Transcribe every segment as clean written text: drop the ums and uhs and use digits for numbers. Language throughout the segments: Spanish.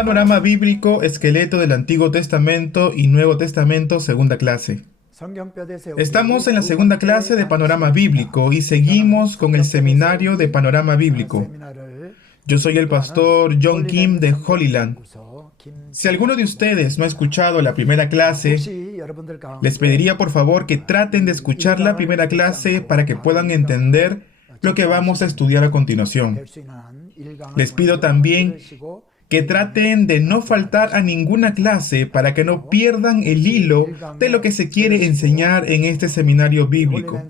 Panorama bíblico, esqueleto del Antiguo Testamento y Nuevo Testamento, segunda clase. Estamos en la segunda clase de Panorama bíblico y seguimos con el seminario de Panorama bíblico. Yo soy el pastor John Kim de Holy Land. Si alguno de ustedes no ha escuchado la primera clase, les pediría por favor que traten de escuchar la primera clase para que puedan entender lo que vamos a estudiar a continuación. Les pido también que traten de no faltar a ninguna clase para que no pierdan el hilo de lo que se quiere enseñar en este seminario bíblico.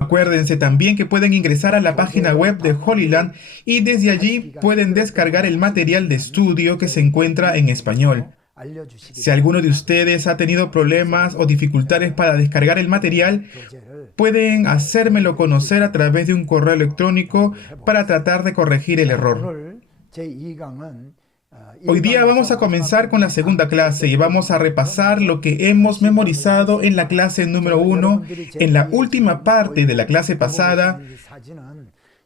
Acuérdense también que pueden ingresar a la página web de Holy Land y desde allí pueden descargar el material de estudio que se encuentra en español. Si alguno de ustedes ha tenido problemas o dificultades para descargar el material, pueden hacérmelo conocer a través de un correo electrónico para tratar de corregir el error. Hoy día vamos a comenzar con la segunda clase y vamos a repasar lo que hemos memorizado en la clase número 1, en la última parte de la clase pasada,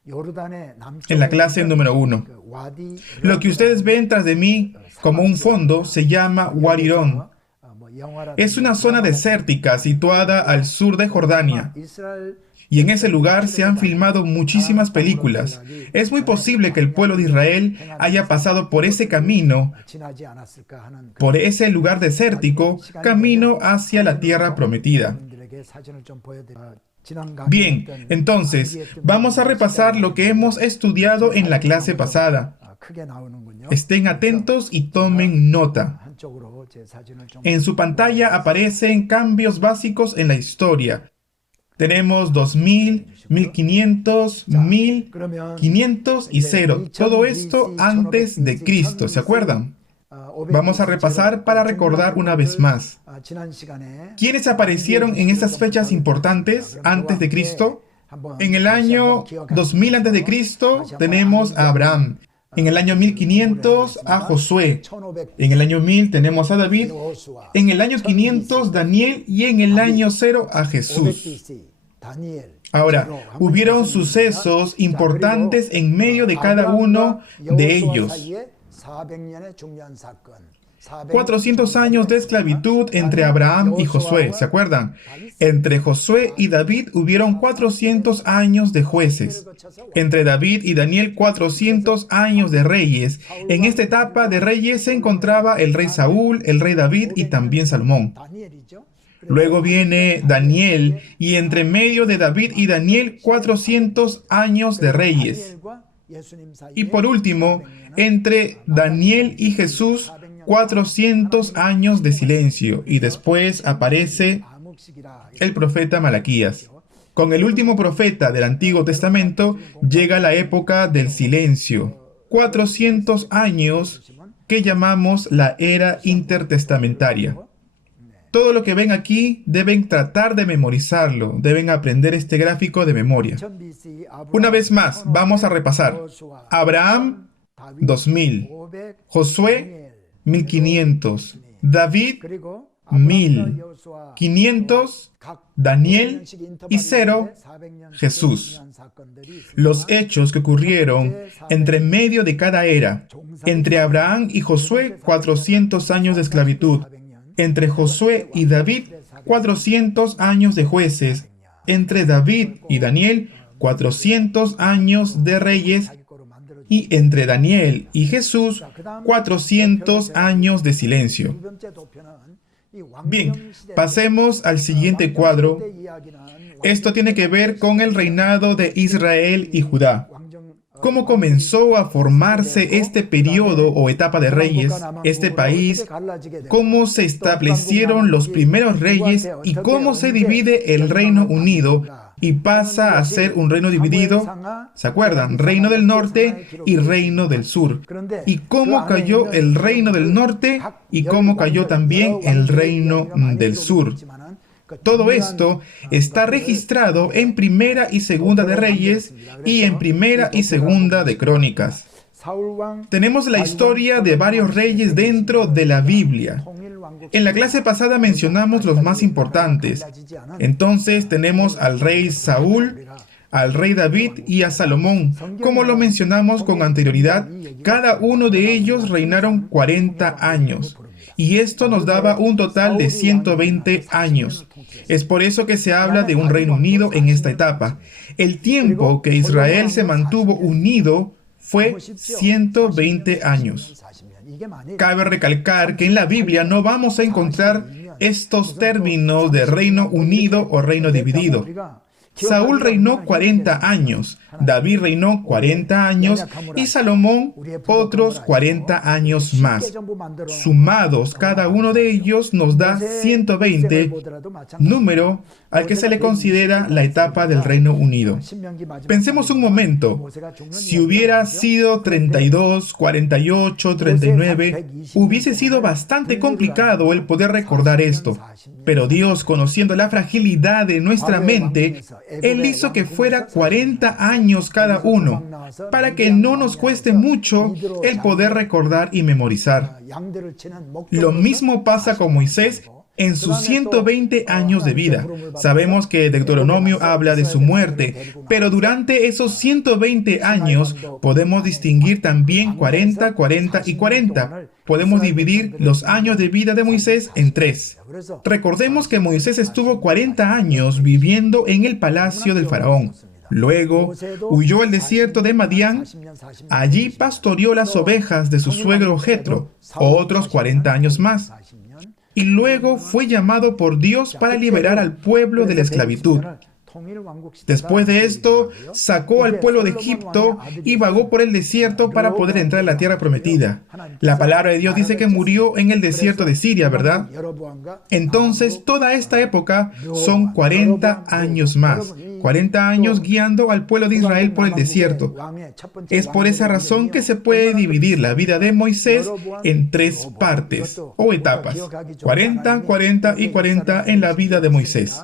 en la clase número 1. Lo que ustedes ven tras de mí como un fondo se llama Wadi Rum. Es una zona desértica situada al sur de Jordania. Y en ese lugar se han filmado muchísimas películas. Es muy posible que el pueblo de Israel haya pasado por ese camino, por ese lugar desértico, camino hacia la tierra prometida. Bien, entonces, vamos a repasar lo que hemos estudiado en la clase pasada. Estén atentos y tomen nota. En su pantalla aparecen cambios básicos en la historia. Tenemos 2000, 1500, 1500 y 0. Todo esto antes de Cristo, ¿se acuerdan? Vamos a repasar para recordar una vez más. ¿Quiénes aparecieron en esas fechas importantes antes de Cristo? En el año 2000 antes de Cristo tenemos a Abraham. En el año 1500 a Josué. En el año 1000 tenemos a David. En el año 500 Daniel y en el año 0 a Jesús. Ahora, hubieron sucesos importantes en medio de cada uno de ellos. 400 años de esclavitud entre Abraham y Josué, ¿se acuerdan? Entre Josué y David hubieron 400 años de jueces. Entre David y Daniel, 400 años de reyes. En esta etapa de reyes se encontraba el rey Saúl, el rey David y también Salomón. Luego viene Daniel y entre medio de David y Daniel, 400 años de reyes. Y por último, entre Daniel y Jesús, 400 años de silencio, y después aparece el profeta Malaquías. Con el último profeta del Antiguo Testamento llega la época del silencio, 400 años que llamamos la era intertestamentaria. Todo lo que ven aquí deben tratar de memorizarlo, deben aprender este gráfico de memoria. Una vez más, vamos a repasar. Abraham, 2000. Josué, 1500, David, 1000, 500, Daniel y 0, Jesús. Los hechos que ocurrieron entre medio de cada era, entre Abraham y Josué, 400 años de esclavitud, entre Josué y David, 400 años de jueces, entre David y Daniel, 400 años de reyes, y entre Daniel y Jesús, 400 años de silencio. Bien, pasemos al siguiente cuadro. Esto tiene que ver con el reinado de Israel y Judá. ¿Cómo comenzó a formarse este periodo o etapa de reyes, este país? ¿Cómo se establecieron los primeros reyes y cómo se divide el Reino Unido y pasa a ser un reino dividido? ¿Se acuerdan? Reino del norte y reino del sur. ¿Y cómo cayó el reino del norte y cómo cayó también el reino del sur? Todo esto está registrado en Primera y Segunda de Reyes y en Primera y Segunda de Crónicas. Tenemos la historia de varios reyes dentro de la Biblia. En la clase pasada mencionamos los más importantes. Entonces tenemos al rey Saúl, al rey David y a Salomón. Como lo mencionamos con anterioridad, cada uno de ellos reinaron 40 años. Y esto nos daba un total de 120 años. Es por eso que se habla de un reino unido en esta etapa. El tiempo que Israel se mantuvo unido fue 120 años. Cabe recalcar que en la Biblia no vamos a encontrar estos términos de reino unido o reino dividido. Saúl reinó 40 años, David reinó 40 años y Salomón otros 40 años más. Sumados, cada uno de ellos nos da 120, número al que se le considera la etapa del Reino Unido. Pensemos un momento, si hubiera sido 32, 48, 39, hubiese sido bastante complicado el poder recordar esto. Pero Dios, conociendo la fragilidad de nuestra mente, Él hizo que fuera 40 años cada uno, para que no nos cueste mucho el poder recordar y memorizar. Lo mismo pasa con Moisés en sus 120 años de vida. Sabemos que Deuteronomio habla de su muerte, pero durante esos 120 años podemos distinguir también 40, 40 y 40. Podemos dividir los años de vida de Moisés en 3. Recordemos que Moisés estuvo 40 años viviendo en el palacio del faraón. Luego huyó al desierto de Madián. Allí pastoreó las ovejas de su suegro Jetro, otros 40 años más. Y luego fue llamado por Dios para liberar al pueblo de la esclavitud. Después de esto, sacó al pueblo de Egipto y vagó por el desierto para poder entrar a la tierra prometida. La palabra de Dios dice que murió en el desierto de Siria, ¿verdad? Entonces, toda esta época son 40 años más. 40 años guiando al pueblo de Israel por el desierto. Es por esa razón que se puede dividir la vida de Moisés en 3 partes o etapas. 40, 40 y 40 en la vida de Moisés.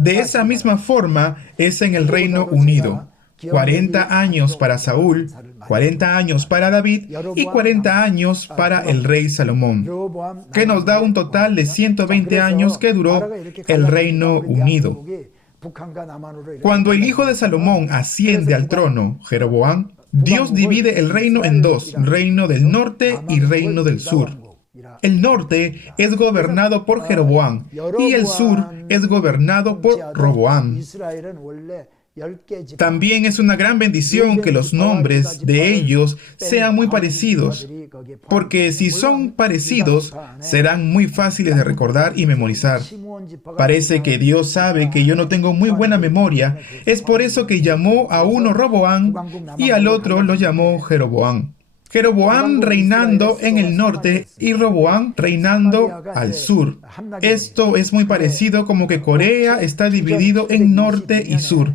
De esa misma forma es en el Reino Unido. 40 años para Saúl, 40 años para David y 40 años para el rey Salomón, que nos da un total de 120 años que duró el Reino Unido. Cuando el hijo de Salomón asciende al trono, Jeroboam, Dios divide el reino en 2, reino del norte y reino del sur. El norte es gobernado por Jeroboam y el sur es gobernado por Roboam. También es una gran bendición que los nombres de ellos sean muy parecidos, porque si son parecidos, serán muy fáciles de recordar y memorizar. Parece que Dios sabe que yo no tengo muy buena memoria, es por eso que llamó a uno Roboam y al otro lo llamó Jeroboam. Jeroboam reinando en el norte y Roboam reinando al sur. Esto es muy parecido como que Corea está dividido en norte y sur.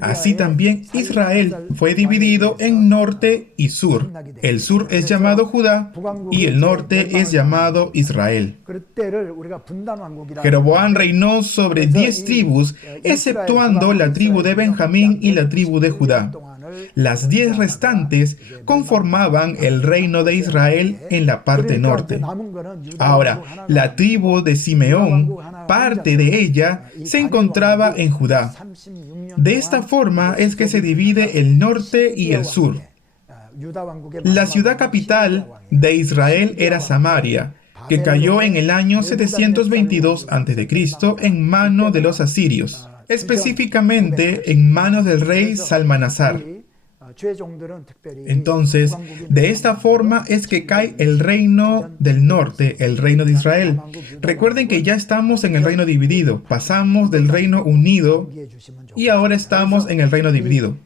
Así también Israel fue dividido en norte y sur. El sur es llamado Judá y el norte es llamado Israel. Jeroboam reinó sobre 10 tribus, exceptuando la tribu de Benjamín y la tribu de Judá. Las 10 restantes conformaban el reino de Israel en la parte norte. Ahora, la tribu de Simeón, parte de ella, se encontraba en Judá. De esta forma es que se divide el norte y el sur. La ciudad capital de Israel era Samaria, que cayó en el año 722 a.C. en manos de los asirios, específicamente en manos del rey Salmanasar. Entonces, de esta forma es que cae el reino del norte, el reino de Israel. Recuerden que ya estamos en el reino dividido, pasamos del reino unido y ahora estamos en el reino dividido.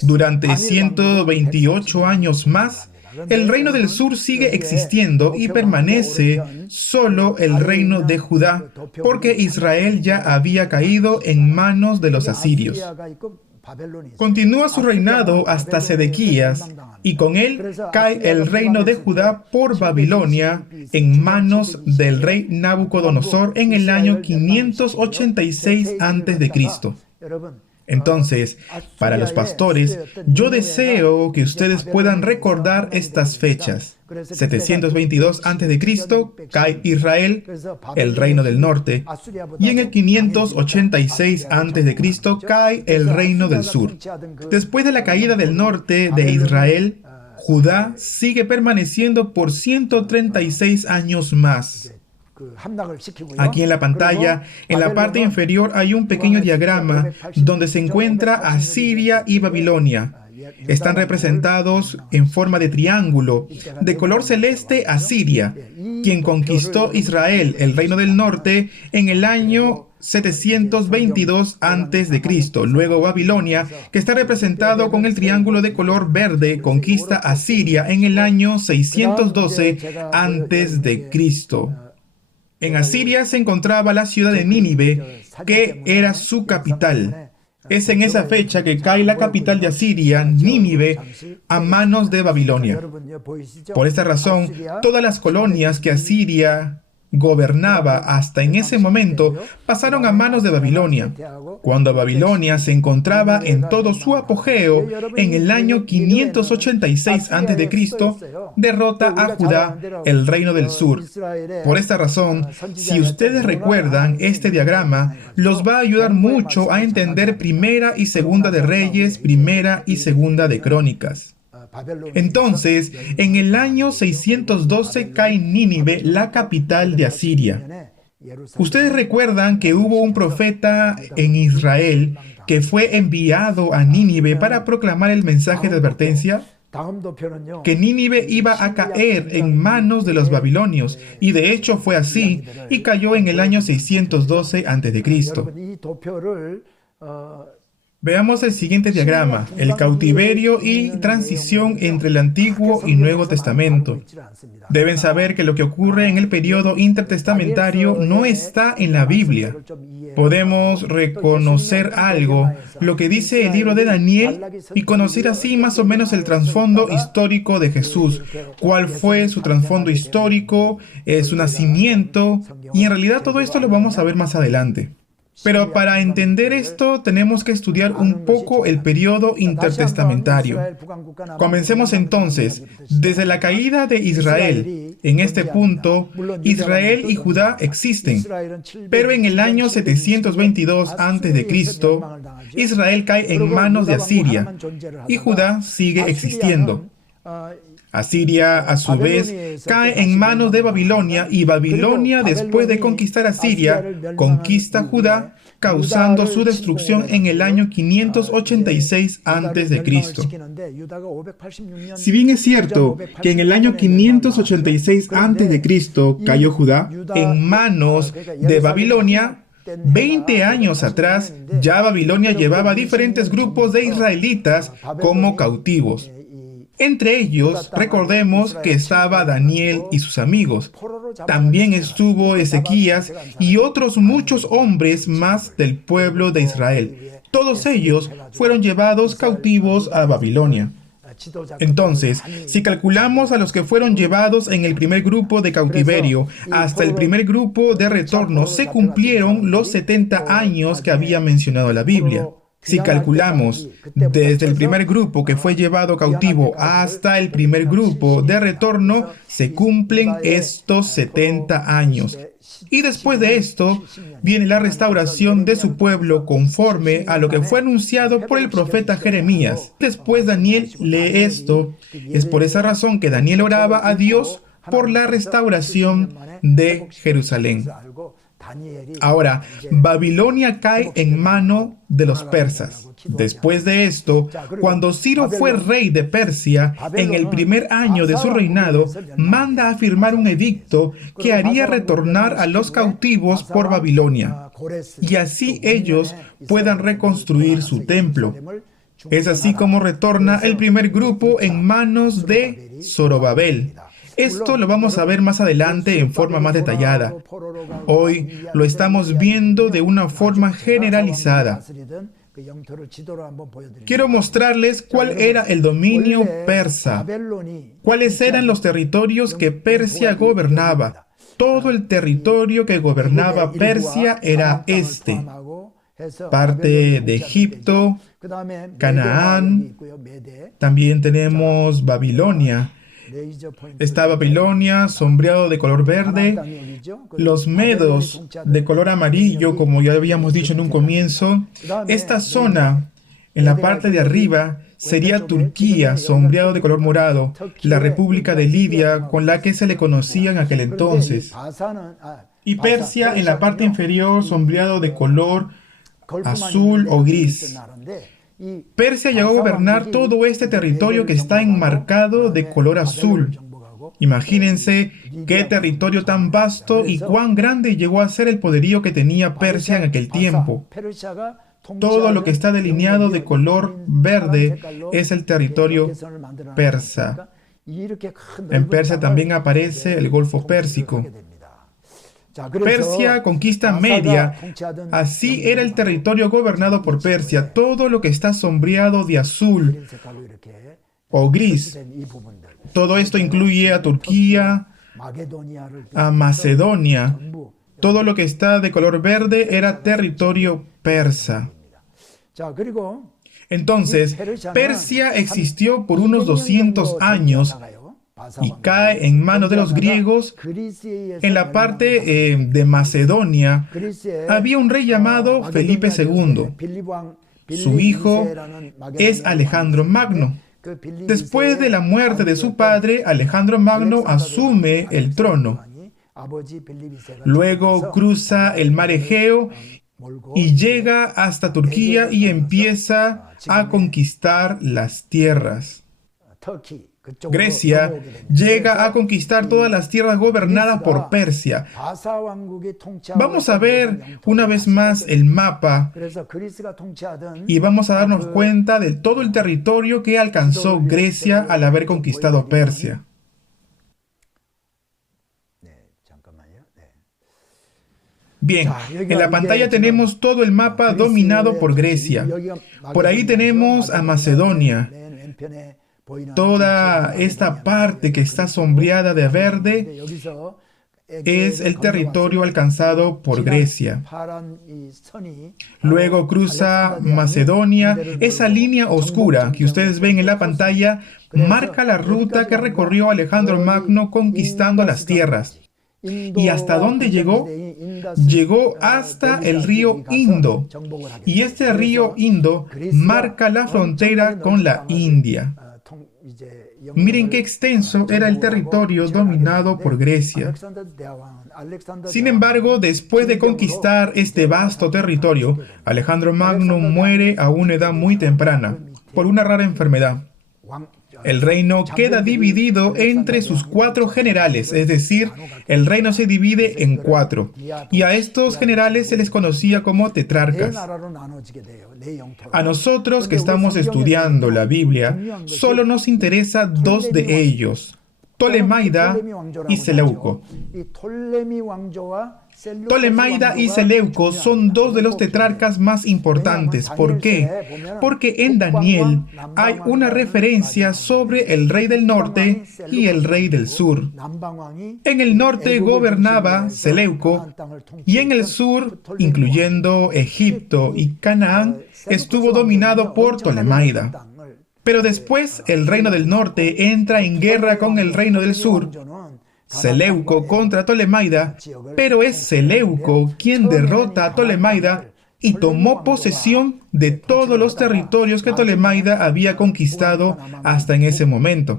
Durante 128 años más, el reino del sur sigue existiendo y permanece solo el reino de Judá, porque Israel ya había caído en manos de los asirios. Continúa su reinado hasta Sedequías, y con él cae el reino de Judá por Babilonia en manos del rey Nabucodonosor en el año 586 a.C. Entonces, para los pastores, yo deseo que ustedes puedan recordar estas fechas. 722 a.C. cae Israel, el reino del norte, y en el 586 a.C. cae el reino del sur. Después de la caída del norte de Israel, Judá sigue permaneciendo por 136 años más. Aquí en la pantalla, en la parte inferior, hay un pequeño diagrama donde se encuentra Asiria y Babilonia. Están representados en forma de triángulo. De color celeste, Asiria, quien conquistó Israel, el reino del norte, en el año 722 a.C. Luego Babilonia, que está representado con el triángulo de color verde, conquista a Siria en el año 612 a.C. En Asiria se encontraba la ciudad de Nínive, que era su capital. Es en esa fecha que cae la capital de Asiria, Nínive, a manos de Babilonia. Por esta razón, todas las colonias que Asiria gobernaba hasta en ese momento pasaron a manos de Babilonia. Cuando Babilonia se encontraba en todo su apogeo, en el año 586 a.C., derrota a Judá, el reino del sur. Por esta razón, si ustedes recuerdan este diagrama, los va a ayudar mucho a entender Primera y Segunda de Reyes, Primera y Segunda de Crónicas. Entonces, en el año 612 cae Nínive, la capital de Asiria. Ustedes recuerdan que hubo un profeta en Israel que fue enviado a Nínive para proclamar el mensaje de advertencia, que Nínive iba a caer en manos de los babilonios, y de hecho fue así, y cayó en el año 612 a.C. Veamos el siguiente diagrama, el cautiverio y transición entre el Antiguo y Nuevo Testamento. Deben saber que lo que ocurre en el periodo intertestamentario no está en la Biblia. Podemos reconocer algo, lo que dice el libro de Daniel, y conocer así más o menos el trasfondo histórico de Jesús. ¿Cuál fue su trasfondo histórico, su nacimiento? Y en realidad todo esto lo vamos a ver más adelante. Pero para entender esto tenemos que estudiar un poco el periodo intertestamentario. Comencemos entonces, desde la caída de Israel. En este punto, Israel y Judá existen. Pero en el año 722 a.C., Israel cae en manos de Asiria y Judá sigue existiendo. Asiria, a su vez, cae en manos de Babilonia, y Babilonia, después de conquistar a Siria, conquista Judá, causando su destrucción en el año 586 a.C. Si bien es cierto que en el año 586 a.C. cayó Judá en manos de Babilonia, 20 años atrás, ya Babilonia llevaba diferentes grupos de israelitas como cautivos. Entre ellos, recordemos que estaba Daniel y sus amigos. También estuvo Ezequías y otros muchos hombres más del pueblo de Israel. Todos ellos fueron llevados cautivos a Babilonia. Entonces, si calculamos a los que fueron llevados en el primer grupo de cautiverio hasta el primer grupo de retorno, se cumplieron los 70 años que había mencionado la Biblia. Si calculamos desde el primer grupo que fue llevado cautivo hasta el primer grupo de retorno, se cumplen estos 70 años. Y después de esto, viene la restauración de su pueblo conforme a lo que fue anunciado por el profeta Jeremías. Después Daniel lee esto. Es por esa razón que Daniel oraba a Dios por la restauración de Jerusalén. Ahora, Babilonia cae en mano de los persas. Después de esto, cuando Ciro fue rey de Persia, en el primer año de su reinado, manda a firmar un edicto que haría retornar a los cautivos por Babilonia, y así ellos puedan reconstruir su templo. Es así como retorna el primer grupo en manos de Zorobabel. Esto lo vamos a ver más adelante en forma más detallada. Hoy lo estamos viendo de una forma generalizada. Quiero mostrarles cuál era el dominio persa, cuáles eran los territorios que Persia gobernaba. Todo el territorio que gobernaba Persia era este. parte de Egipto, Canaán, también tenemos Babilonia. Está Babilonia, sombreado de color verde, los medos de color amarillo, como ya habíamos dicho en un comienzo. Esta zona, en la parte de arriba, sería Turquía, sombreado de color morado, la República de Lidia, con la que se le conocía en aquel entonces. Y Persia, en la parte inferior, sombreado de color azul o gris. Persia llegó a gobernar todo este territorio que está enmarcado de color azul. Imagínense qué territorio tan vasto y cuán grande llegó a ser el poderío que tenía Persia en aquel tiempo. Todo lo que está delineado de color verde es el territorio persa. En Persia también aparece el Golfo Pérsico. Persia conquista Media. Así era el territorio gobernado por Persia. Todo lo que está sombreado de azul o gris. Todo esto incluye a Turquía, a Macedonia. Todo lo que está de color verde era territorio persa. Entonces, Persia existió por unos 200 años y cae en manos de los griegos. En la parte de Macedonia había un rey llamado Felipe II. Su hijo es Alejandro Magno. Después de la muerte de su padre, Alejandro Magno asume el trono. Luego cruza el mar Egeo y llega hasta Turquía y empieza a conquistar las tierras. Grecia llega a conquistar todas las tierras gobernadas por Persia. Vamos a ver una vez más el mapa y vamos a darnos cuenta de todo el territorio que alcanzó Grecia al haber conquistado Persia. Bien, en la pantalla tenemos todo el mapa dominado por Grecia. Por ahí tenemos a Macedonia. Toda esta parte que está sombreada de verde es el territorio alcanzado por Grecia. Luego cruza Macedonia. Esa línea oscura que ustedes ven en la pantalla marca la ruta que recorrió Alejandro Magno conquistando las tierras. ¿Y hasta dónde llegó? Llegó hasta el río Indo. Y este río Indo marca la frontera con la India. Miren qué extenso era el territorio dominado por Grecia. Sin embargo, después de conquistar este vasto territorio, Alejandro Magno muere a una edad muy temprana, por una rara enfermedad. El reino queda dividido entre sus 4 generales, es decir, el reino se divide en 4, y a estos generales se les conocía como tetrarcas. A nosotros que estamos estudiando la Biblia, solo nos interesa 2 de ellos, Ptolemaida y Seleuco. Ptolemaida y Seleuco son 2 de los tetrarcas más importantes. ¿Por qué? Porque en Daniel hay una referencia sobre el rey del norte y el rey del sur. En el norte gobernaba Seleuco y en el sur, incluyendo Egipto y Canaán, estuvo dominado por Ptolemaida. Pero después el reino del norte entra en guerra con el reino del sur, Seleuco contra Ptolemaida, pero es Seleuco quien derrota a Ptolemaida y tomó posesión de todos los territorios que Ptolemaida había conquistado hasta en ese momento.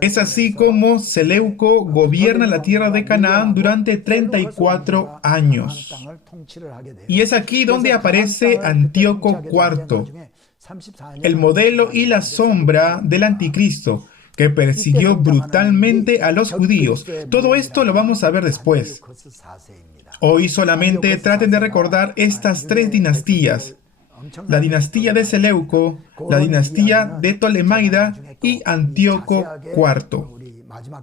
Es así como Seleuco gobierna la tierra de Canaán durante 34 años. Y es aquí donde aparece Antíoco IV, el modelo y la sombra del anticristo, que persiguió brutalmente a los judíos. Todo esto lo vamos a ver después. Hoy solamente traten de recordar estas 3 dinastías: la dinastía de Seleuco, la dinastía de Ptolemaida y Antíoco IV.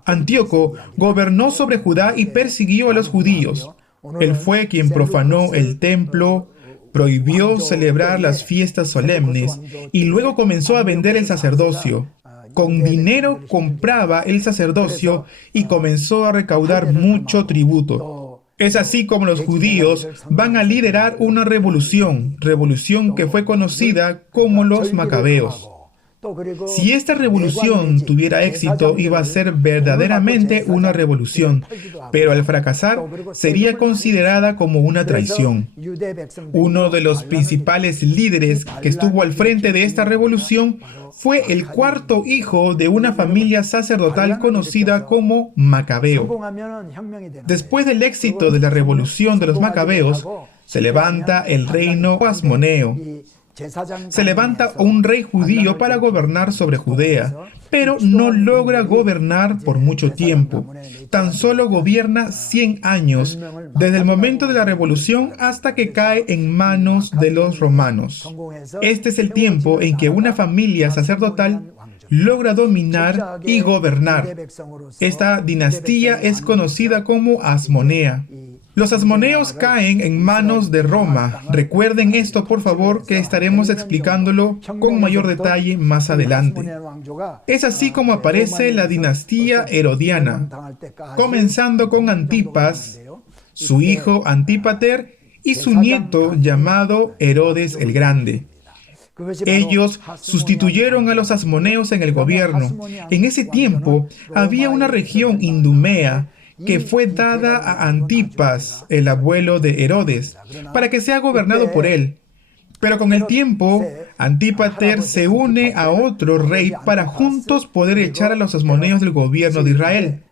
Antíoco gobernó sobre Judá y persiguió a los judíos. Él fue quien profanó el templo, prohibió celebrar las fiestas solemnes y luego comenzó a vender el sacerdocio. Con dinero compraba el sacerdocio y comenzó a recaudar mucho tributo. Es así como los judíos van a liderar una revolución que fue conocida como los macabeos. Si esta revolución tuviera éxito, iba a ser verdaderamente una revolución, pero al fracasar sería considerada como una traición. Uno de los principales líderes que estuvo al frente de esta revolución fue el cuarto hijo de una familia sacerdotal conocida como Macabeo. Después del éxito de la revolución de los macabeos, se levanta el reino asmoneo. Se levanta un rey judío para gobernar sobre Judea, pero no logra gobernar por mucho tiempo. Tan solo gobierna 100 años, desde el momento de la revolución hasta que cae en manos de los romanos. Este es el tiempo en que una familia sacerdotal logra dominar y gobernar. Esta dinastía es conocida como Asmonea. Los asmoneos caen en manos de Roma. Recuerden esto, por favor, que estaremos explicándolo con mayor detalle más adelante. Es así como aparece la dinastía herodiana, comenzando con Antipas, su hijo Antípater y su nieto llamado Herodes el Grande. Ellos sustituyeron a los asmoneos en el gobierno. En ese tiempo había una región Idumea que fue dada a Antipas, el abuelo de Herodes, para que sea gobernado por él. Pero con el tiempo, Antípater se une a otro rey para juntos poder echar a los asmoneos del gobierno de Israel.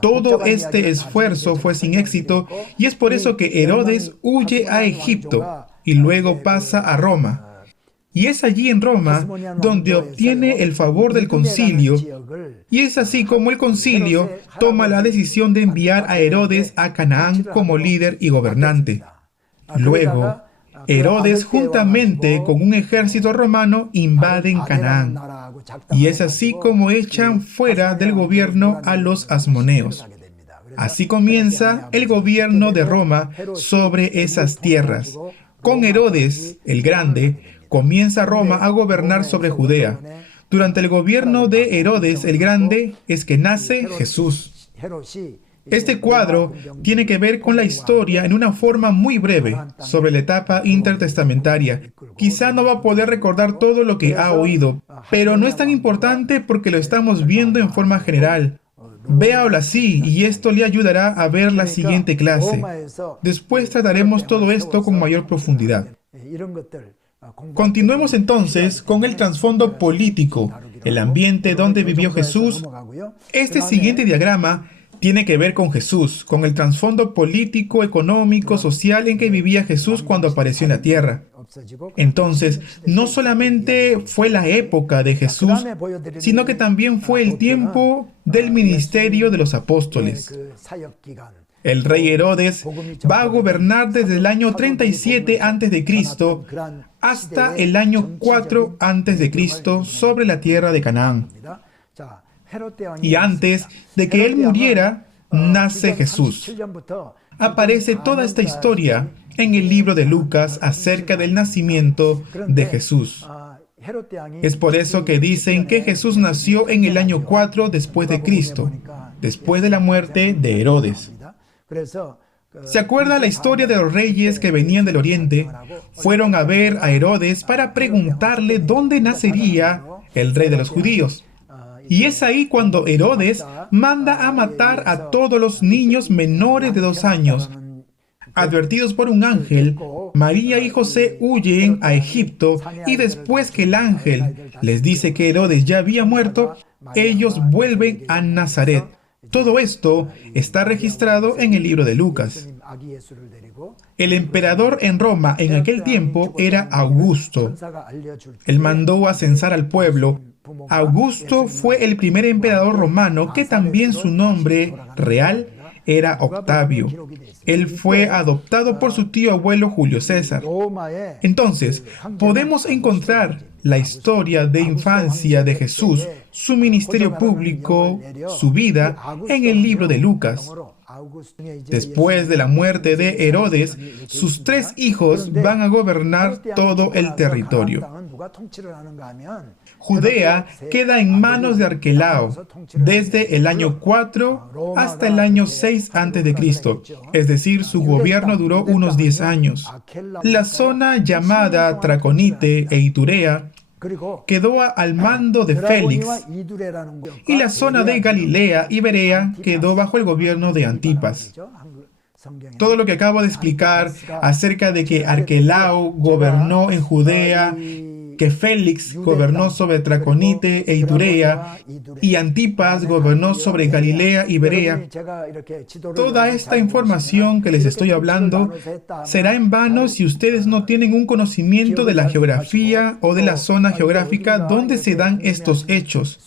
Todo este esfuerzo fue sin éxito y es por eso que Herodes huye a Egipto y luego pasa a Roma. Y es allí en Roma donde obtiene el favor del concilio, y es así como el concilio toma la decisión de enviar a Herodes a Canaán como líder y gobernante. Luego, Herodes juntamente con un ejército romano invaden Canaán, y es así como echan fuera del gobierno a los asmoneos. Así comienza el gobierno de Roma sobre esas tierras. Con Herodes el Grande, comienza Roma a gobernar sobre Judea. Durante el gobierno de Herodes el Grande es que nace Jesús. Este cuadro tiene que ver con la historia en una forma muy breve sobre la etapa intertestamentaria. Quizá no va a poder recordar todo lo que ha oído, pero no es tan importante porque lo estamos viendo en forma general. Véalo así y esto le ayudará a ver la siguiente clase. Después trataremos todo esto con mayor profundidad. Continuemos entonces con el trasfondo político, el ambiente donde vivió Jesús. Este siguiente diagrama tiene que ver con Jesús, con el trasfondo político, económico, social en que vivía Jesús cuando apareció en la tierra. Entonces, no solamente fue la época de Jesús, sino que también fue el tiempo del ministerio de los apóstoles. El rey Herodes va a gobernar desde el año 37 a.C. hasta el año 4 a.C. sobre la tierra de Canaán. Y antes de que él muriera, nace Jesús. Aparece toda esta historia en el libro de Lucas acerca del nacimiento de Jesús. Es por eso que dicen que Jesús nació en el año 4 después de Cristo, después de la muerte de Herodes. ¿Se acuerda la historia de los reyes que venían del oriente? Fueron a ver a Herodes para preguntarle dónde nacería el rey de los judíos. Y es ahí cuando Herodes manda a matar a todos los niños menores de 2 años. Advertidos por un ángel, María y José huyen a Egipto y después que el ángel les dice que Herodes ya había muerto, ellos vuelven a Nazaret. Todo esto está registrado en el libro de Lucas. El emperador en Roma en aquel tiempo era Augusto. Él mandó a censar al pueblo. Augusto fue el primer emperador romano que también su nombre real era Octavio. Él fue adoptado por su tío abuelo Julio César. Entonces, podemos encontrar la historia de infancia de Jesús, su ministerio público, su vida, en el libro de Lucas. Después de la muerte de Herodes, sus 3 hijos van a gobernar todo el territorio. Judea queda en manos de Arquelao desde el año 4 hasta el año 6 a.C., es decir, su gobierno duró unos 10 años. La zona llamada Traconite e Iturea quedó al mando de Félix, y la zona de Galilea y Berea quedó bajo el gobierno de Antipas. Todo lo que acabo de explicar acerca de que Arquelao gobernó en Judea, que Félix gobernó sobre Traconite e Iturea, y Antipas gobernó sobre Galilea y Berea, toda esta información que les estoy hablando será en vano si ustedes no tienen un conocimiento de la geografía o de la zona geográfica donde se dan estos hechos.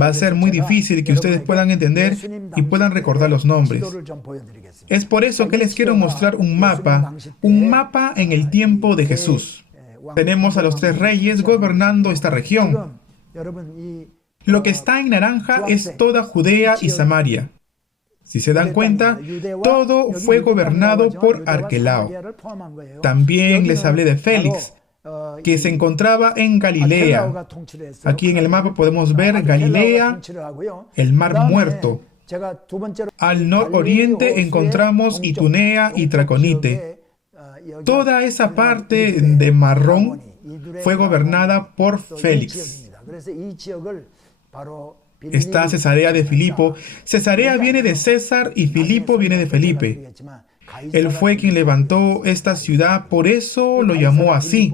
Va a ser muy difícil que ustedes puedan entender y puedan recordar los nombres. Es por eso que les quiero mostrar un mapa en el tiempo de Jesús. Tenemos a los 3 reyes gobernando esta región. Lo que está en naranja es toda Judea y Samaria. Si se dan cuenta, todo fue gobernado por Arquelao. También les hablé de Félix, que se encontraba en Galilea. Aquí en el mapa podemos ver Galilea, el Mar Muerto. Al nororiente encontramos Itunea y Traconite. Toda esa parte de marrón fue gobernada por Félix. Está Cesarea de Filipo. Cesarea viene de César y Filipo viene de Felipe. Él fue quien levantó esta ciudad, por eso lo llamó así.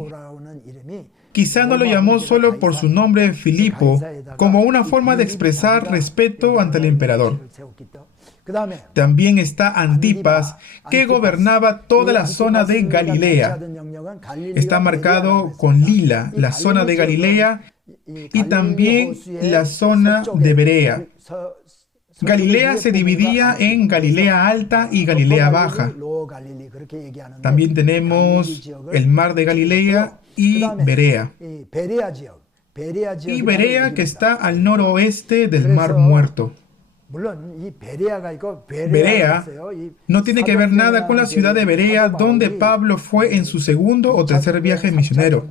Quizá no lo llamó solo por su nombre Filipo, como una forma de expresar respeto ante el emperador. También está Antipas, que gobernaba toda la zona de Galilea. Está marcado con lila la zona de Galilea y también la zona de Berea. Galilea se dividía en Galilea Alta y Galilea Baja. También tenemos el mar de Galilea y Berea. Y Berea, que está al noroeste del Mar Muerto. Berea no tiene que ver nada con la ciudad de Berea, donde Pablo fue en su segundo o tercer viaje misionero,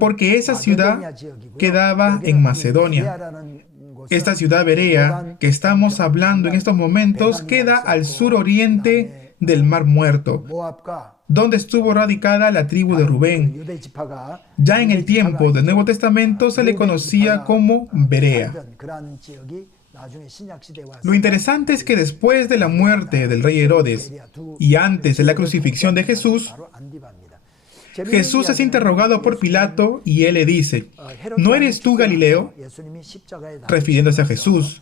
porque esa ciudad quedaba en Macedonia. Esta ciudad Berea, que estamos hablando en estos momentos, queda al suroriente del Mar Muerto, donde estuvo radicada la tribu de Rubén. Ya en el tiempo del Nuevo Testamento se le conocía como Berea. Lo interesante es que después de la muerte del rey Herodes y antes de la crucifixión de Jesús, Jesús es interrogado por Pilato y él le dice: ¿no eres tú Galileo?, refiriéndose a Jesús.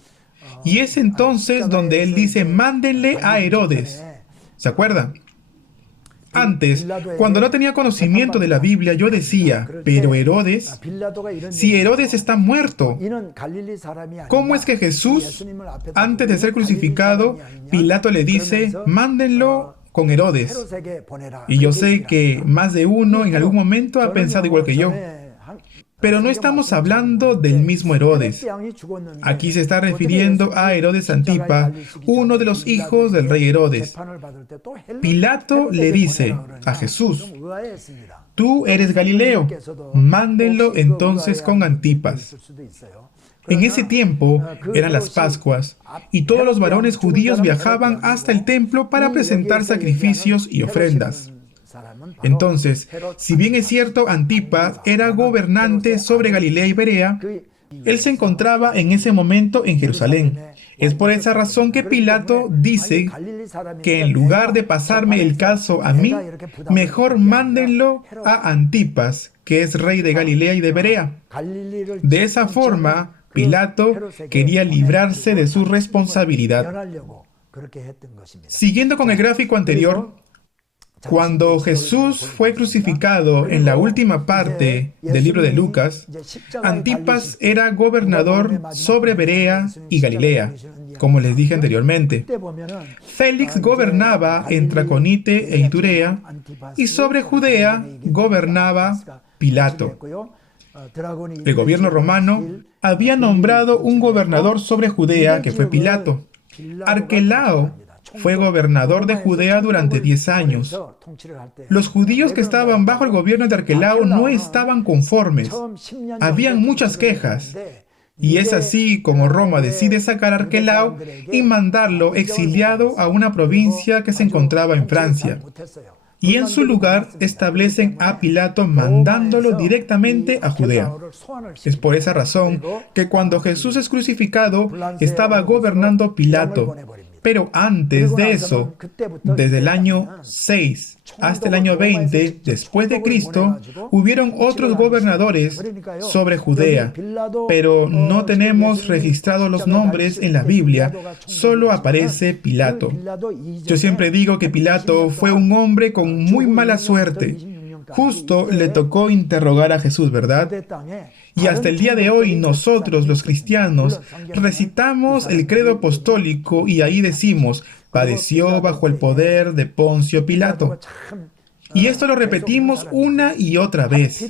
Y es entonces donde él dice: mándenle a Herodes. ¿Se acuerdan? Antes, cuando no tenía conocimiento de la Biblia, yo decía: pero Herodes, si Herodes está muerto, ¿cómo es que Jesús, antes de ser crucificado, Pilato le dice: mándenlo con Herodes? Y yo sé que más de uno en algún momento ha pensado igual que yo. Pero no estamos hablando del mismo Herodes. Aquí se está refiriendo a Herodes Antipa, uno de los hijos del rey Herodes. Pilato le dice a Jesús: tú eres Galileo, mándenlo entonces con Antipas. En ese tiempo eran las Pascuas, y todos los varones judíos viajaban hasta el templo para presentar sacrificios y ofrendas. Entonces, si bien es cierto, Antipas era gobernante sobre Galilea y Berea, él se encontraba en ese momento en Jerusalén. Es por esa razón que Pilato dice que en lugar de pasarme el caso a mí, mejor mándenlo a Antipas, que es rey de Galilea y de Berea. De esa forma, Pilato quería librarse de su responsabilidad. Siguiendo con el gráfico anterior, cuando Jesús fue crucificado en la última parte del libro de Lucas, Antipas era gobernador sobre Berea y Galilea, como les dije anteriormente. Félix gobernaba en Traconite e Iturea, y sobre Judea gobernaba Pilato. El gobierno romano había nombrado un gobernador sobre Judea, que fue Pilato. Arquelao fue gobernador de Judea durante 10 años. Los judíos que estaban bajo el gobierno de Arquelao no estaban conformes. Habían muchas quejas. Y es así como Roma decide sacar a Arquelao y mandarlo exiliado a una provincia que se encontraba en Francia. Y en su lugar establecen a Pilato mandándolo directamente a Judea. Es por esa razón que cuando Jesús es crucificado, estaba gobernando Pilato. Pero antes de eso, desde el año 6 hasta el año 20 después de Cristo, hubieron otros gobernadores sobre Judea, pero no tenemos registrados los nombres en la Biblia, solo aparece Pilato. Yo siempre digo que Pilato fue un hombre con muy mala suerte. Justo le tocó interrogar a Jesús, ¿verdad? Y hasta el día de hoy nosotros, los cristianos, recitamos el credo apostólico y ahí decimos, padeció bajo el poder de Poncio Pilato. Y esto lo repetimos una y otra vez.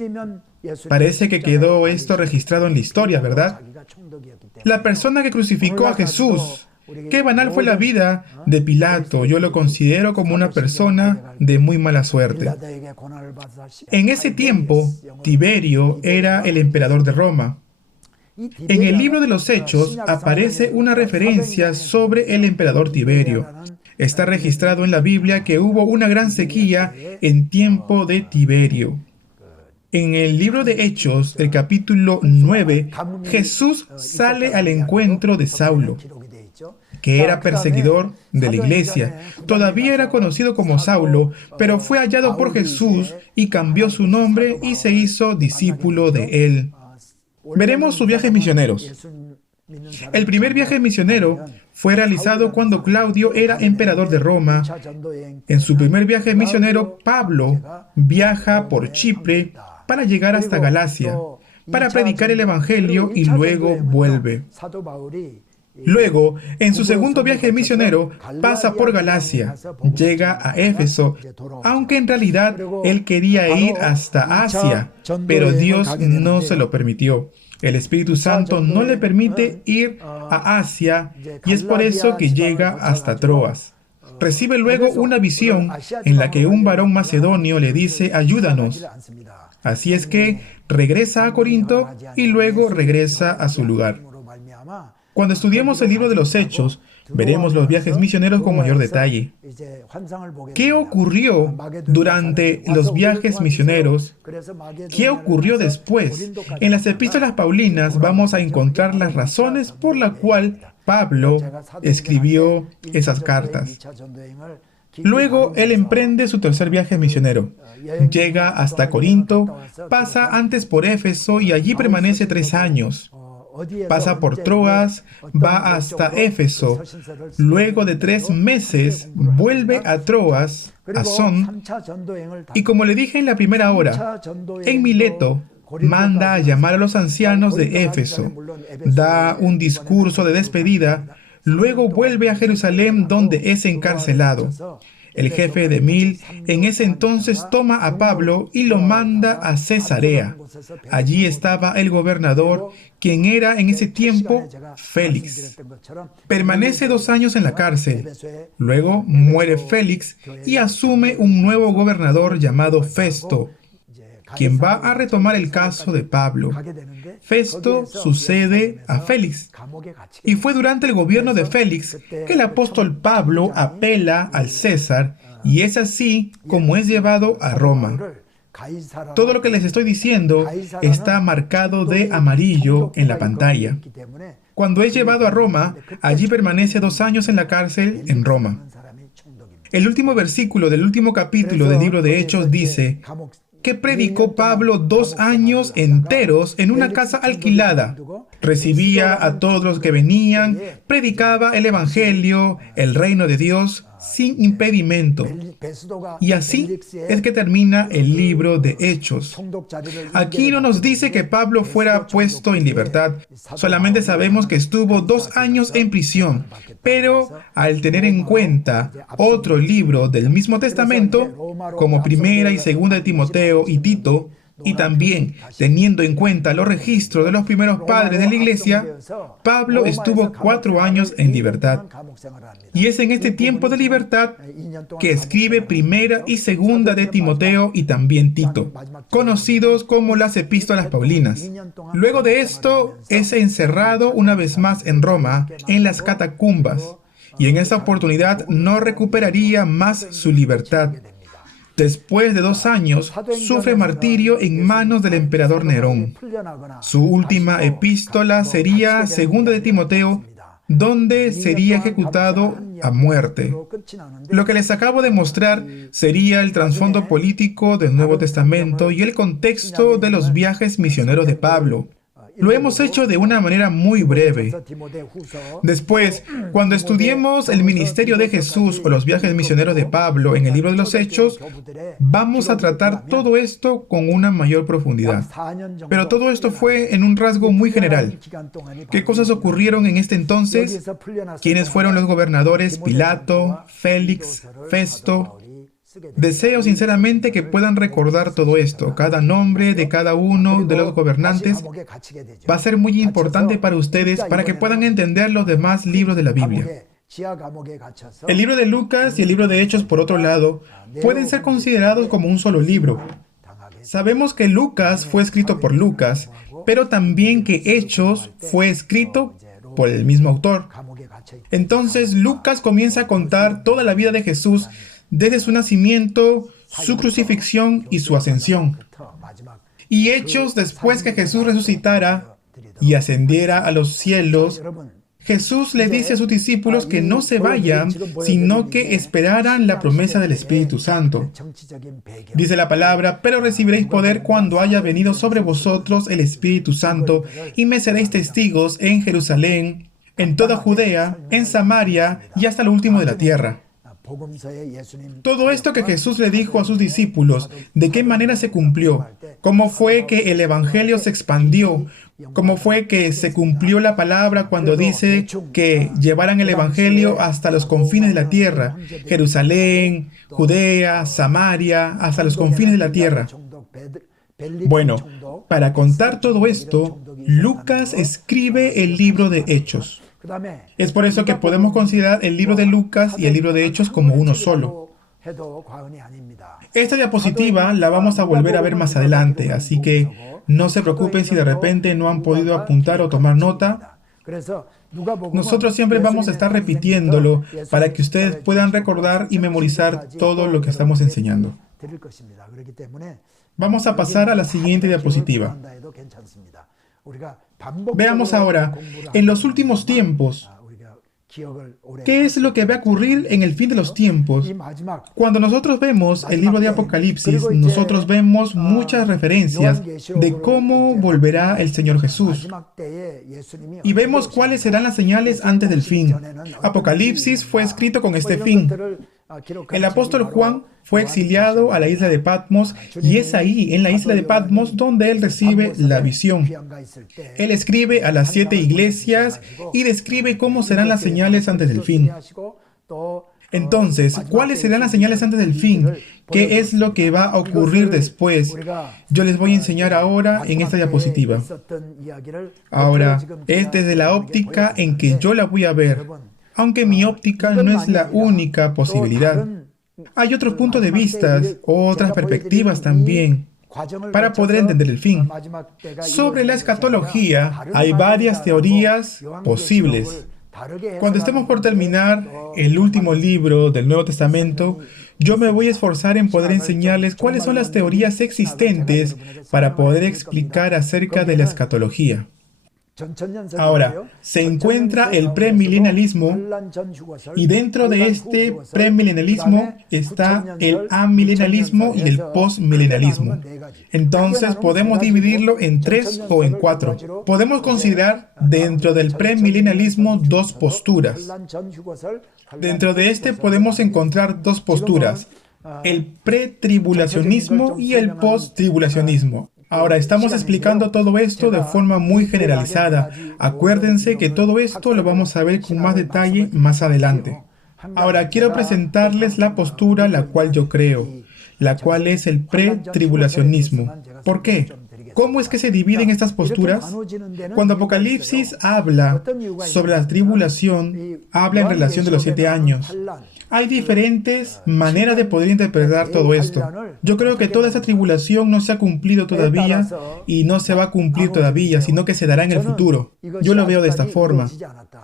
Parece que quedó esto registrado en la historia, ¿verdad? La persona que crucificó a Jesús. Qué banal fue la vida de Pilato. Yo lo considero como una persona de muy mala suerte. En ese tiempo, Tiberio era el emperador de Roma. En el libro de los Hechos aparece una referencia sobre el emperador Tiberio. Está registrado en la Biblia que hubo una gran sequía en tiempo de Tiberio. En el libro de Hechos, el capítulo 9, Jesús sale al encuentro de Saulo, que era perseguidor de la iglesia. Todavía era conocido como Saulo, pero fue hallado por Jesús y cambió su nombre y se hizo discípulo de él. Veremos sus viajes misioneros. El primer viaje misionero fue realizado cuando Claudio era emperador de Roma. En su primer viaje misionero, Pablo viaja por Chipre para llegar hasta Galacia, para predicar el Evangelio y luego vuelve. Luego, en su segundo viaje misionero, pasa por Galacia, llega a Éfeso, aunque en realidad él quería ir hasta Asia, pero Dios no se lo permitió. El Espíritu Santo no le permite ir a Asia y es por eso que llega hasta Troas. Recibe luego una visión en la que un varón macedonio le dice, ayúdanos. Así es que regresa a Corinto y luego regresa a su lugar. Cuando estudiemos el libro de los Hechos, veremos los viajes misioneros con mayor detalle. ¿Qué ocurrió durante los viajes misioneros? ¿Qué ocurrió después? En las epístolas paulinas vamos a encontrar las razones por las cuales Pablo escribió esas cartas. Luego, él emprende su tercer viaje misionero. Llega hasta Corinto, pasa antes por Éfeso y allí permanece 3 años. Pasa por Troas, va hasta Éfeso. Luego de 3 meses, vuelve a Troas, Asón, y como le dije en la primera hora, en Mileto, manda a llamar a los ancianos de Éfeso, da un discurso de despedida, luego vuelve a Jerusalén donde es encarcelado. El jefe de 1000 en ese entonces toma a Pablo y lo manda a Cesarea. Allí estaba el gobernador, quien era en ese tiempo Félix. Permanece 2 años en la cárcel. Luego muere Félix y asume un nuevo gobernador llamado Festo, quien va a retomar el caso de Pablo. Festo sucede a Félix. Y fue durante el gobierno de Félix que el apóstol Pablo apela al César y es así como es llevado a Roma. Todo lo que les estoy diciendo está marcado de amarillo en la pantalla. Cuando es llevado a Roma, allí permanece 2 años en la cárcel en Roma. El último versículo del último capítulo del libro de Hechos dice que predicó Pablo 2 años enteros en una casa alquilada. Recibía a todos los que venían, predicaba el Evangelio, el reino de Dios, sin impedimento. Y así es que termina el libro de Hechos. Aquí no nos dice que Pablo fuera puesto en libertad. Solamente sabemos que estuvo 2 años en prisión. Pero al tener en cuenta otro libro del mismo testamento, como Primera y Segunda de Timoteo y Tito, Y también, teniendo en cuenta los registros de los primeros padres de la iglesia, Pablo estuvo 4 años en libertad. Y es en este tiempo de libertad que escribe Primera y Segunda de Timoteo y también Tito, conocidos como las epístolas paulinas. Luego de esto, es encerrado una vez más en Roma, en las catacumbas, y en esta oportunidad no recuperaría más su libertad. Después de 2 años, sufre martirio en manos del emperador Nerón. Su última epístola sería Segunda de Timoteo, donde sería ejecutado a muerte. Lo que les acabo de mostrar sería el trasfondo político del Nuevo Testamento y el contexto de los viajes misioneros de Pablo. Lo hemos hecho de una manera muy breve. Después, cuando estudiemos el ministerio de Jesús o los viajes misioneros de Pablo en el libro de los Hechos, vamos a tratar todo esto con una mayor profundidad. Pero todo esto fue en un rasgo muy general. ¿Qué cosas ocurrieron en este entonces? ¿Quiénes fueron los gobernadores? Pilato, Félix, Festo. Deseo sinceramente que puedan recordar todo esto. Cada nombre de cada uno de los gobernantes va a ser muy importante para ustedes para que puedan entender los demás libros de la Biblia. El libro de Lucas y el libro de Hechos, por otro lado, pueden ser considerados como un solo libro. Sabemos que Lucas fue escrito por Lucas, pero también que Hechos fue escrito por el mismo autor. Entonces, Lucas comienza a contar toda la vida de Jesús desde su nacimiento, su crucifixión y su ascensión. Y Hechos, después que Jesús resucitara y ascendiera a los cielos, Jesús le dice a sus discípulos que no se vayan, sino que esperaran la promesa del Espíritu Santo. Dice la palabra, pero recibiréis poder cuando haya venido sobre vosotros el Espíritu Santo, y me seréis testigos en Jerusalén, en toda Judea, en Samaria y hasta lo último de la tierra. Todo esto que Jesús le dijo a sus discípulos, ¿de qué manera se cumplió? ¿Cómo fue que el Evangelio se expandió? ¿Cómo fue que se cumplió la palabra cuando dice que llevaran el Evangelio hasta los confines de la tierra? Jerusalén, Judea, Samaria, hasta los confines de la tierra. Bueno, para contar todo esto, Lucas escribe el libro de Hechos. Es por eso que podemos considerar el libro de Lucas y el libro de Hechos como uno solo. Esta diapositiva la vamos a volver a ver más adelante, así que no se preocupen si de repente no han podido apuntar o tomar nota. Nosotros siempre vamos a estar repitiéndolo para que ustedes puedan recordar y memorizar todo lo que estamos enseñando. Vamos a pasar a la siguiente diapositiva. Veamos ahora, en los últimos tiempos, ¿qué es lo que va a ocurrir en el fin de los tiempos? Cuando nosotros vemos el libro de Apocalipsis, nosotros vemos muchas referencias de cómo volverá el Señor Jesús. Y vemos cuáles serán las señales antes del fin. Apocalipsis fue escrito con este fin. El apóstol Juan fue exiliado a la isla de Patmos y es ahí, en la isla de Patmos, donde él recibe la visión. Él escribe a las 7 iglesias y describe cómo serán las señales antes del fin. Entonces, ¿cuáles serán las señales antes del fin? ¿Qué es lo que va a ocurrir después? Yo les voy a enseñar ahora en esta diapositiva. Ahora, es desde la óptica en que yo la voy a ver. Aunque mi óptica no es la única posibilidad. Hay otros puntos de vista, otras perspectivas también, para poder entender el fin. Sobre la escatología, hay varias teorías posibles. Cuando estemos por terminar el último libro del Nuevo Testamento, yo me voy a esforzar en poder enseñarles cuáles son las teorías existentes para poder explicar acerca de la escatología. Ahora, se encuentra el premilenialismo y dentro de este premilenialismo está el amilenialismo y el postmilenialismo. Entonces podemos dividirlo en 3 o en 4. Podemos considerar dentro del premilenialismo 2 posturas. Dentro de este podemos encontrar 2 posturas, el pretribulacionismo y el posttribulacionismo. Ahora, estamos explicando todo esto de forma muy generalizada. Acuérdense que todo esto lo vamos a ver con más detalle más adelante. Ahora, quiero presentarles la postura la cual yo creo. la cual es el pretribulacionismo. ¿Por qué? ¿Cómo es que se dividen estas posturas? Cuando Apocalipsis habla sobre la tribulación, habla en relación de los 7 años. Hay diferentes maneras de poder interpretar todo esto. Yo creo que toda esa tribulación no se ha cumplido todavía y no se va a cumplir todavía, sino que se dará en el futuro. Yo lo veo de esta forma.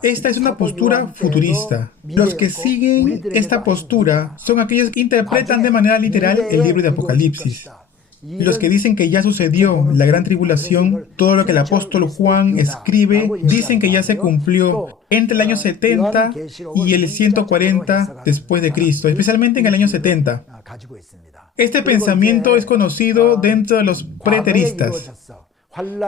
Esta es una postura futurista. Los que siguen esta postura son aquellos que interpretan de manera literal el libro de Apocalipsis. Los que dicen que ya sucedió la gran tribulación, todo lo que el apóstol Juan escribe, dicen que ya se cumplió entre el año 70 y el 140 después de Cristo, especialmente en el año 70. Este pensamiento es conocido dentro de los preteristas.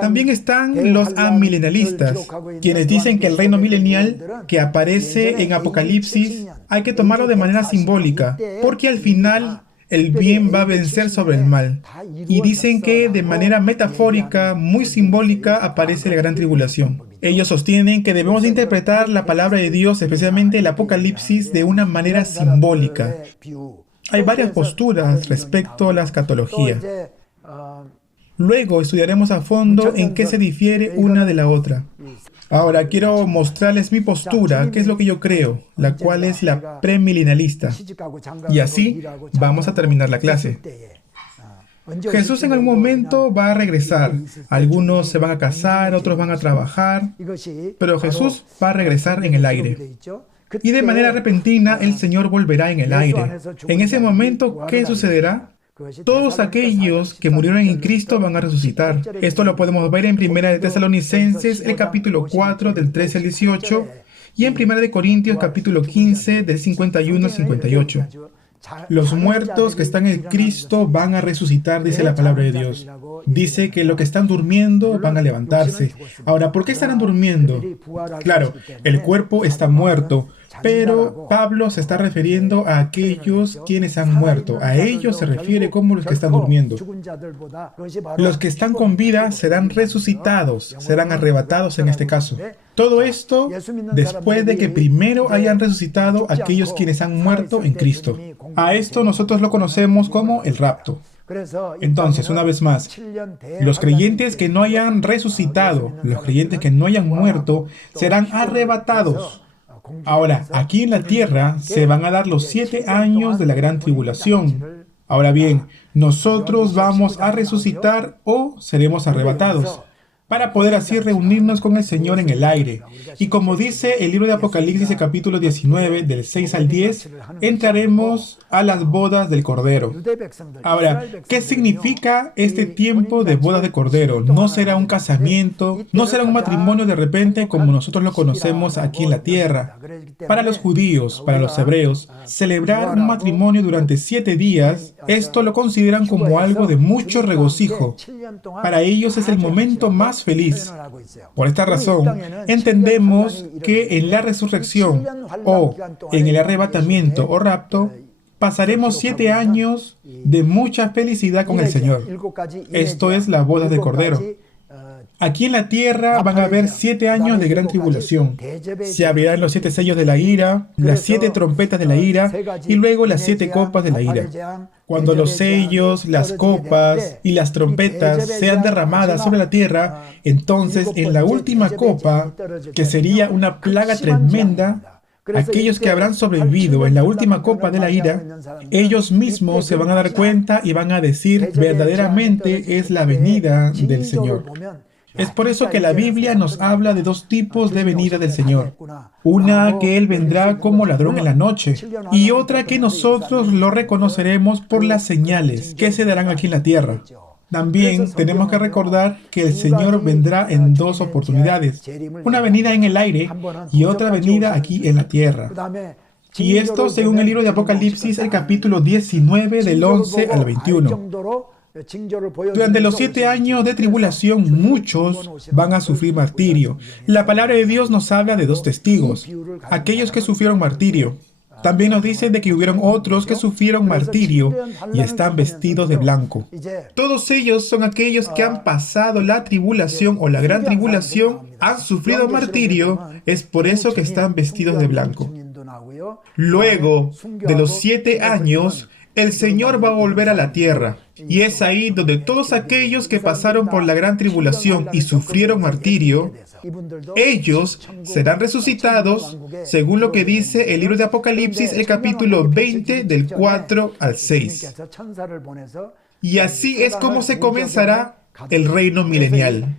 También están los amilenialistas, quienes dicen que el reino milenial que aparece en Apocalipsis hay que tomarlo de manera simbólica, porque al final el bien va a vencer sobre el mal. Y dicen que de manera metafórica, muy simbólica, aparece la gran tribulación. Ellos sostienen que debemos interpretar la palabra de Dios, especialmente el Apocalipsis, de una manera simbólica. Hay varias posturas respecto a la escatología. Luego estudiaremos a fondo en qué se difiere una de la otra. Ahora quiero mostrarles mi postura, qué es lo que yo creo, la cual es la premilenialista. Y así vamos a terminar la clase. Jesús en algún momento va a regresar. Algunos se van a casar, otros van a trabajar, pero Jesús va a regresar en el aire. Y de manera repentina el Señor volverá en el aire. En ese momento, ¿qué sucederá? Todos aquellos que murieron en Cristo van a resucitar. Esto lo podemos ver en 1 de Tesalonicenses, el capítulo 4, del 13 al 18, y en 1 de Corintios, capítulo 15, del 51 al 58. Los muertos que están en Cristo van a resucitar, dice la palabra de Dios. Dice que los que están durmiendo van a levantarse. Ahora, ¿por qué estarán durmiendo? Claro, el cuerpo está muerto, pero Pablo se está refiriendo a aquellos quienes han muerto. A ellos se refiere como los que están durmiendo. Los que están con vida serán resucitados, serán arrebatados en este caso. Todo esto después de que primero hayan resucitado aquellos quienes han muerto en Cristo. A esto nosotros lo conocemos como el rapto. Entonces, una vez más, los creyentes que no hayan resucitado, los creyentes que no hayan muerto, serán arrebatados. Ahora, aquí en la tierra se van a dar los 7 años de la gran tribulación. Ahora bien, nosotros vamos a resucitar o seremos arrebatados, para poder así reunirnos con el Señor en el aire. Y como dice el libro de Apocalipsis, el capítulo 19, del 6 al 10, entraremos a las bodas del Cordero. Ahora, ¿qué significa este tiempo de bodas de Cordero? No será un casamiento, no será un matrimonio de repente como nosotros lo conocemos aquí en la tierra. Para los judíos, para los hebreos, celebrar un matrimonio durante 7 días, esto lo consideran como algo de mucho regocijo. Para ellos es el momento más feliz. Por esta razón, entendemos que en la resurrección o en el arrebatamiento o rapto, pasaremos 7 años de mucha felicidad con el Señor. Esto es la boda de Cordero. Aquí en la tierra van a haber 7 años de gran tribulación. Se abrirán los 7 sellos de la ira, las 7 trompetas de la ira y luego las 7 copas de la ira. Cuando los sellos, las copas y las trompetas sean derramadas sobre la tierra, entonces en la última copa, que sería una plaga tremenda, aquellos que habrán sobrevivido en la última copa de la ira, ellos mismos se van a dar cuenta y van a decir, verdaderamente es la venida del Señor. Es por eso que la Biblia nos habla de 2 tipos de venida del Señor. Una que Él vendrá como ladrón en la noche y otra que nosotros lo reconoceremos por las señales que se darán aquí en la tierra. También tenemos que recordar que el Señor vendrá en 2 oportunidades. Una venida en el aire y otra venida aquí en la tierra. Y esto según el libro de Apocalipsis, el capítulo 19 del 11 al 21. Durante los 7 años de tribulación, muchos van a sufrir martirio. La palabra de Dios nos habla de 2 testigos, aquellos que sufrieron martirio. También nos dice de que hubieron otros que sufrieron martirio y están vestidos de blanco. Todos ellos son aquellos que han pasado la tribulación o la gran tribulación, han sufrido martirio, es por eso que están vestidos de blanco. Luego de los 7 años, el Señor va a volver a la tierra. Y es ahí donde todos aquellos que pasaron por la gran tribulación y sufrieron martirio, ellos serán resucitados, según lo que dice el libro de Apocalipsis, el capítulo 20, del 4 al 6. Y así es como se comenzará el reino milenial.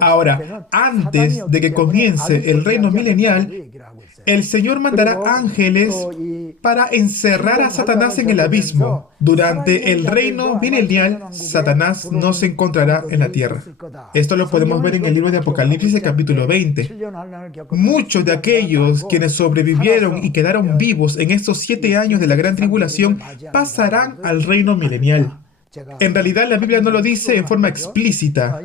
Ahora, antes de que comience el reino milenial, el Señor mandará ángeles para encerrar a Satanás en el abismo. Durante el reino milenial, Satanás no se encontrará en la tierra. Esto lo podemos ver en el libro de Apocalipsis, el capítulo 20. Muchos de aquellos quienes sobrevivieron y quedaron vivos en estos 7 años de la gran tribulación pasarán al reino milenial. En realidad la Biblia no lo dice en forma explícita,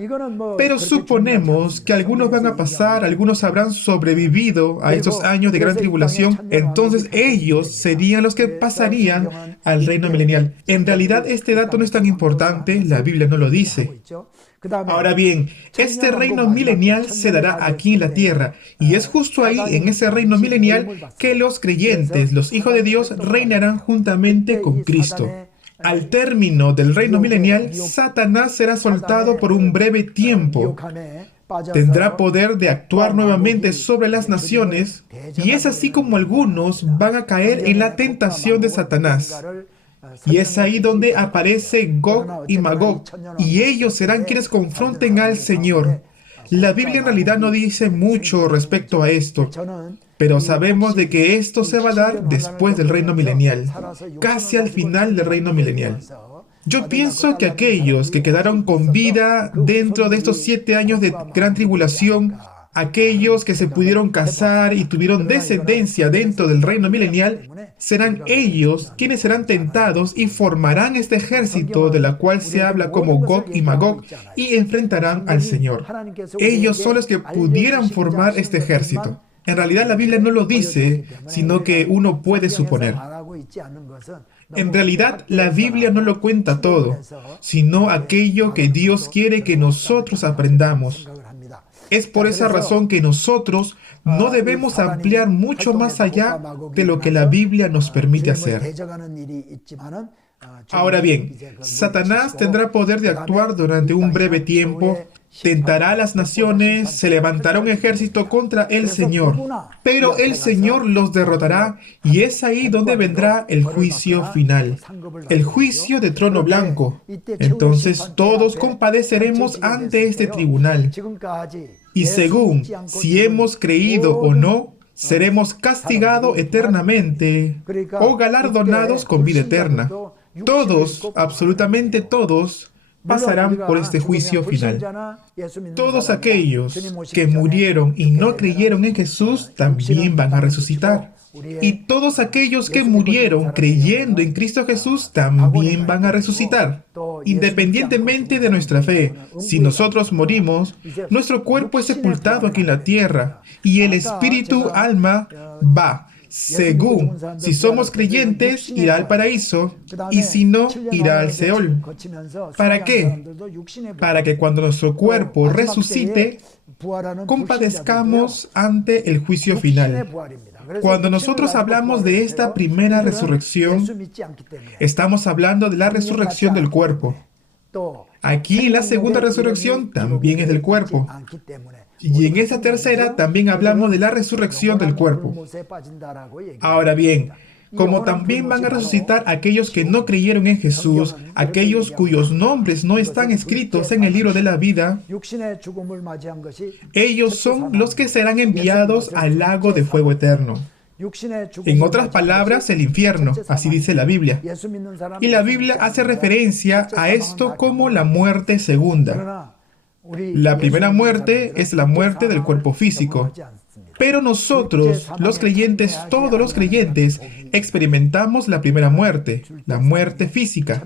pero suponemos que algunos van a pasar, algunos habrán sobrevivido a estos años de gran tribulación, entonces ellos serían los que pasarían al reino milenial. En realidad este dato no es tan importante, la Biblia no lo dice. Ahora bien, este reino milenial se dará aquí en la tierra, y es justo ahí, en ese reino milenial, que los creyentes, los hijos de Dios, reinarán juntamente con Cristo. Al término del reino milenial, Satanás será soltado por un breve tiempo. Tendrá poder de actuar nuevamente sobre las naciones, y es así como algunos van a caer en la tentación de Satanás. Y es ahí donde aparece Gog y Magog, y ellos serán quienes confronten al Señor. La Biblia en realidad no dice mucho respecto a esto, pero sabemos de que esto se va a dar después del reino milenial, casi al final del reino milenial. Yo pienso que aquellos que quedaron con vida dentro de estos 7 años de gran tribulación, aquellos que se pudieron casar y tuvieron descendencia dentro del reino milenial, serán ellos quienes serán tentados y formarán este ejército de la cual se habla como Gog y Magog y enfrentarán al Señor. Ellos son los que pudieran formar este ejército. En realidad la Biblia no lo dice, sino que uno puede suponer. En realidad la Biblia no lo cuenta todo, sino aquello que Dios quiere que nosotros aprendamos. Es por esa razón que nosotros no debemos ampliar mucho más allá de lo que la Biblia nos permite hacer. Ahora bien, Satanás tendrá poder de actuar durante un breve tiempo, tentará a las naciones, se levantará un ejército contra el Señor, pero el Señor los derrotará y es ahí donde vendrá el juicio final, el juicio de trono blanco. Entonces todos compadeceremos ante este tribunal y según si hemos creído o no, seremos castigados eternamente o galardonados con vida eterna. Todos, absolutamente todos, pasarán por este juicio final. Todos aquellos que murieron y no creyeron en Jesús también van a resucitar. Y todos aquellos que murieron creyendo en Cristo Jesús también van a resucitar. Independientemente de nuestra fe, si nosotros morimos, nuestro cuerpo es sepultado aquí en la tierra y el espíritu, alma, va. Según, si somos creyentes, irá al paraíso, y si no, irá al Seol. ¿Para qué? Para que cuando nuestro cuerpo resucite, compadezcamos ante el juicio final. Cuando nosotros hablamos de esta primera resurrección, estamos hablando de la resurrección del cuerpo. Aquí la segunda resurrección también es del cuerpo. Y en esa tercera también hablamos de la resurrección del cuerpo. Ahora bien, como también van a resucitar aquellos que no creyeron en Jesús, aquellos cuyos nombres no están escritos en el libro de la vida, ellos son los que serán enviados al lago de fuego eterno. En otras palabras, el infierno, así dice la Biblia. Y la Biblia hace referencia a esto como la muerte segunda. La primera muerte es la muerte del cuerpo físico. Pero nosotros, los creyentes, todos los creyentes, experimentamos la primera muerte, la muerte física.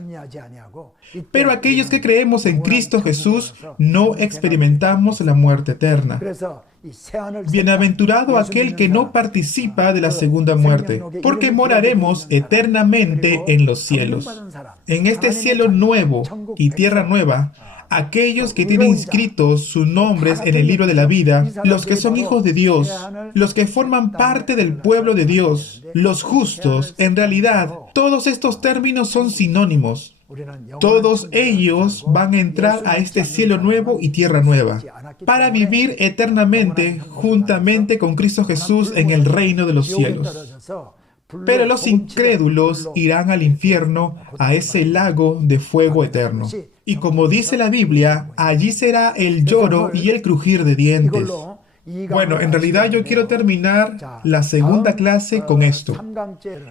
Pero aquellos que creemos en Cristo Jesús, no experimentamos la muerte eterna. Bienaventurado aquel que no participa de la segunda muerte, porque moraremos eternamente en los cielos. En este cielo nuevo y tierra nueva, aquellos que tienen inscritos sus nombres en el libro de la vida, los que son hijos de Dios, los que forman parte del pueblo de Dios, los justos, en realidad, todos estos términos son sinónimos. Todos ellos van a entrar a este cielo nuevo y tierra nueva, para vivir eternamente juntamente con Cristo Jesús en el reino de los cielos. Pero los incrédulos irán al infierno, a ese lago de fuego eterno. Y como dice la Biblia, allí será el lloro y el crujir de dientes. Bueno, en realidad yo quiero terminar la segunda clase con esto.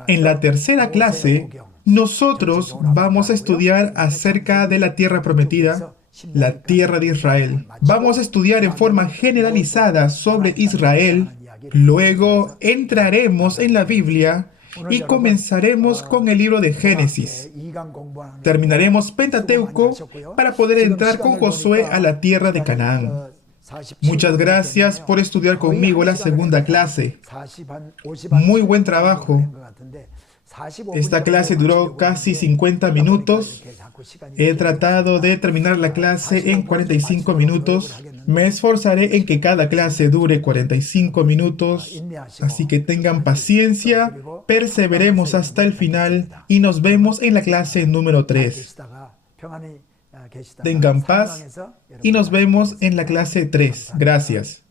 En la tercera clase, nosotros vamos a estudiar acerca de la tierra prometida, la tierra de Israel. Vamos a estudiar en forma generalizada sobre Israel. Luego entraremos en la Biblia y comenzaremos con el libro de Génesis. Terminaremos Pentateuco para poder entrar con Josué a la tierra de Canaán. Muchas gracias por estudiar conmigo la segunda clase. Muy buen trabajo. Esta clase duró casi 50 minutos. He tratado de terminar la clase en 45 minutos. Me esforzaré en que cada clase dure 45 minutos. Así que tengan paciencia, perseveremos hasta el final y nos vemos en la clase número 3. Tengan paz y nos vemos en la clase 3. Gracias.